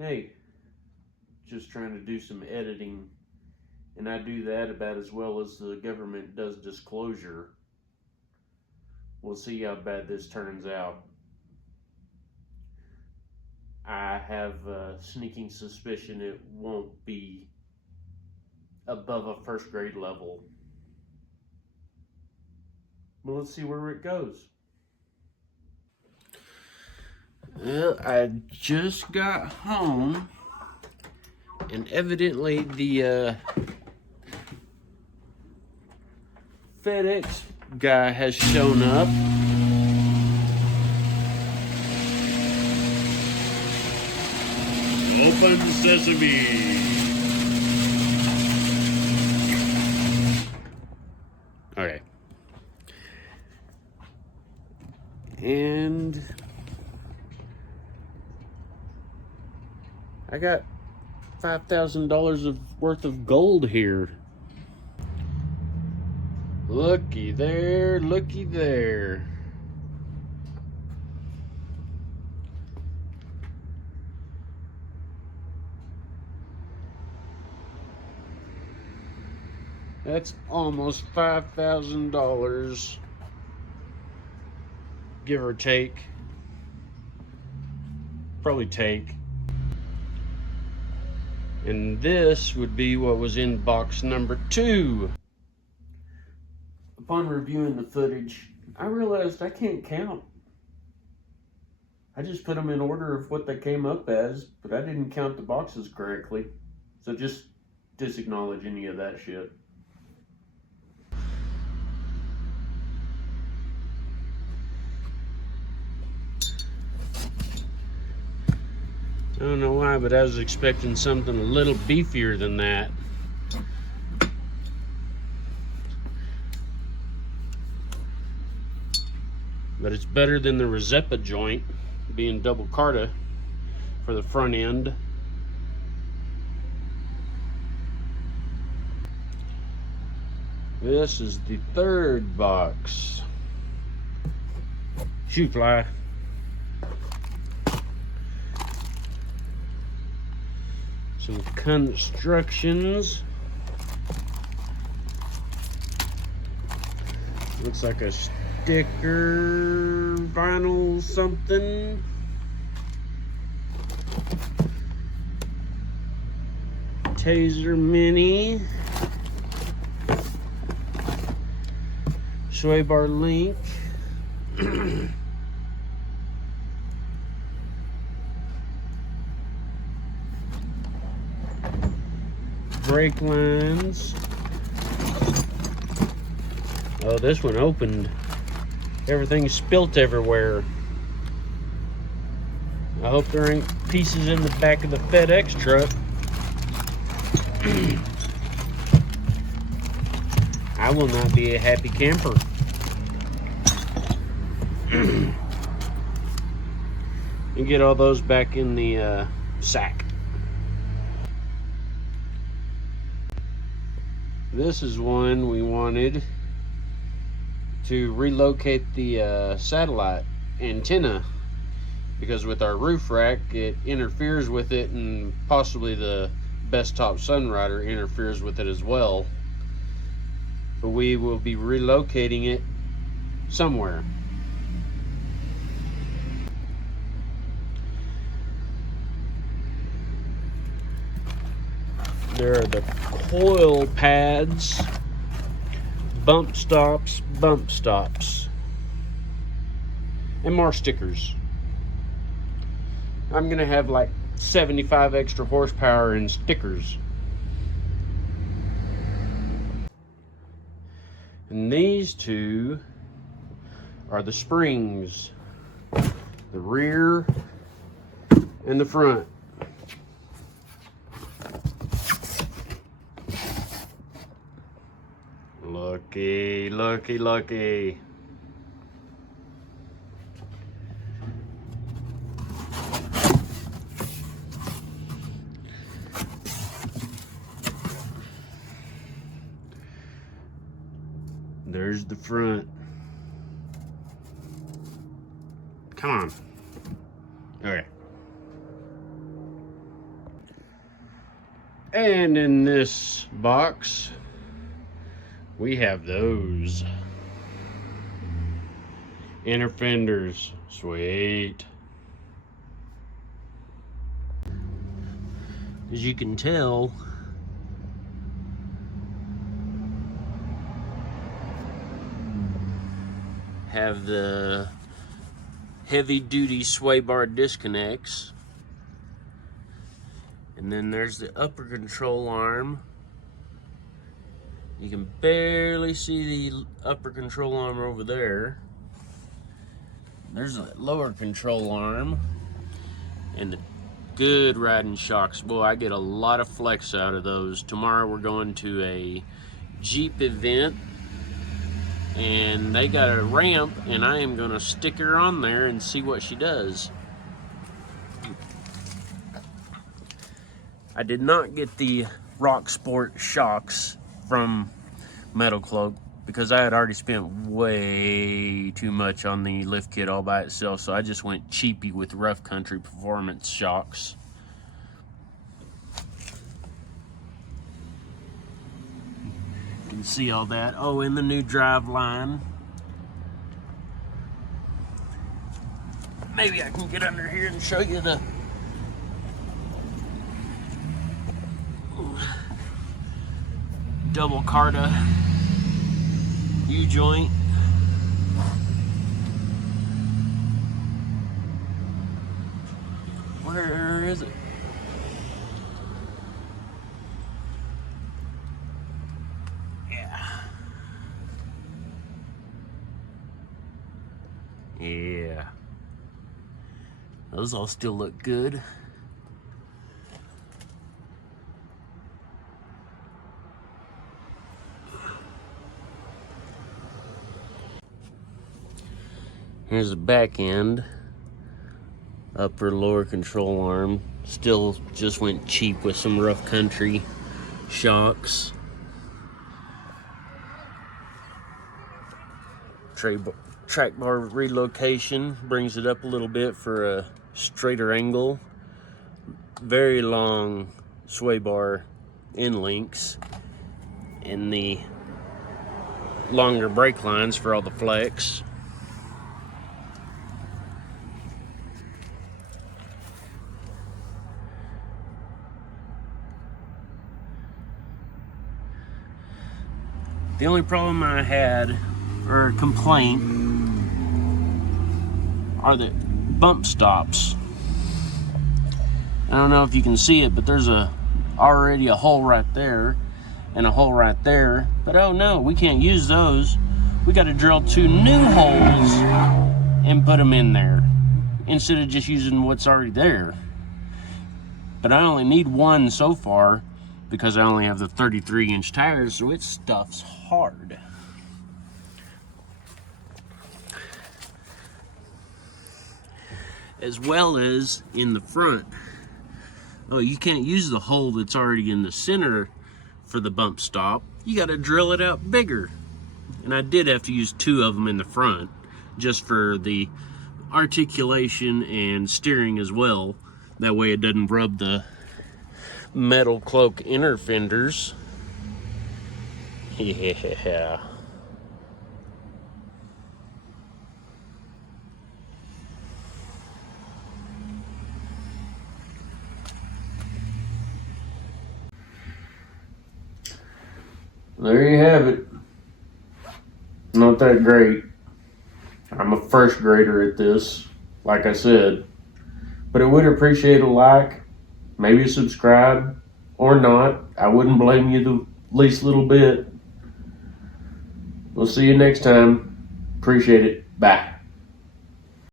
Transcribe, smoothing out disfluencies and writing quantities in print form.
Hey, just trying to do some editing, and I do that about as well as the government does disclosure. We'll see how bad this turns out. I have a sneaking suspicion it won't be above a first grade level. Well, let's see where it goes. Well, I just got home, and evidently the FedEx guy has shown up. Open the sesame. Okay. And I got $5,000 worth of gold here. Looky there, looky there. That's almost $5,000, give or take. Probably take. And this would be what was in box number 2. Upon reviewing the footage, I realized I can't count. I just put them in order of what they came up as, but I didn't count the boxes correctly. So just disacknowledge any of that shit. I don't know why, but I was expecting something a little beefier than that. But it's better than the Rosetta joint, being double Carta for the front end. This is the 3rd box. Shoe fly. Some constructions. Looks like a sticker, vinyl something. Taser Mini. Sway bar link. Brake lines. Oh, this one opened. Everything spilt everywhere. I hope there ain't pieces in the back of the FedEx truck. I will not be a happy camper. And get all those back in the sack. This is one we wanted to relocate the satellite antenna, because with our roof rack it interferes with it, and possibly the Best-Top Sunrider interferes with it as well. But we will be relocating it somewhere. There are the coil pads, bump stops, and more stickers. I'm gonna have like 75 extra horsepower in stickers. And these two are the springs, the rear and the front. Lucky, lucky, lucky. There's the front. Come on. Okay. And in this box, we have those inner fenders. Sweet. As you can tell, have the heavy duty sway bar disconnects. And then there's the upper control arm. You can barely see the upper control arm over there. There's a lower control arm and the good riding shocks. Boy, I get a lot of flex out of those. Tomorrow we're going to a Jeep event and they got a ramp and I am gonna stick her on there and see what she does. I did not get the Rock Sport shocks from Metalcloak because I had already spent way too much on the lift kit all by itself, so I just went cheapy with Rough Country Performance shocks. You can see all that. Oh, in the new drive line. Maybe I can get under here and show you the double Carta U-joint. Where is it? Yeah. Those all still look good. Here's the back end, upper lower control arm. Still just went cheap with some Rough Country shocks. Track bar relocation brings it up a little bit for a straighter angle. Very long sway bar end links and the longer brake lines for all the flex. The only problem I had, or complaint, are the bump stops. I don't know if you can see it, but there's already a hole right there and a hole right there. But oh no, we can't use those. We got to drill 2 new holes and put them in there instead of just using what's already there. But I only need 1 so far because I only have the 33-inch tires, so it stuffs hard. As well as in the front. Oh, you can't use the hole that's already in the center for the bump stop. You gotta drill it out bigger. And I did have to use 2 of them in the front, just for the articulation and steering as well. That way it doesn't rub the Metalcloak inner fenders. Yeah. There you have it. Not that great. I'm a first grader at this, like I said. But I would appreciate a like, maybe subscribe, or not. I wouldn't blame you the least little bit. We'll see you next time. Appreciate it. Bye.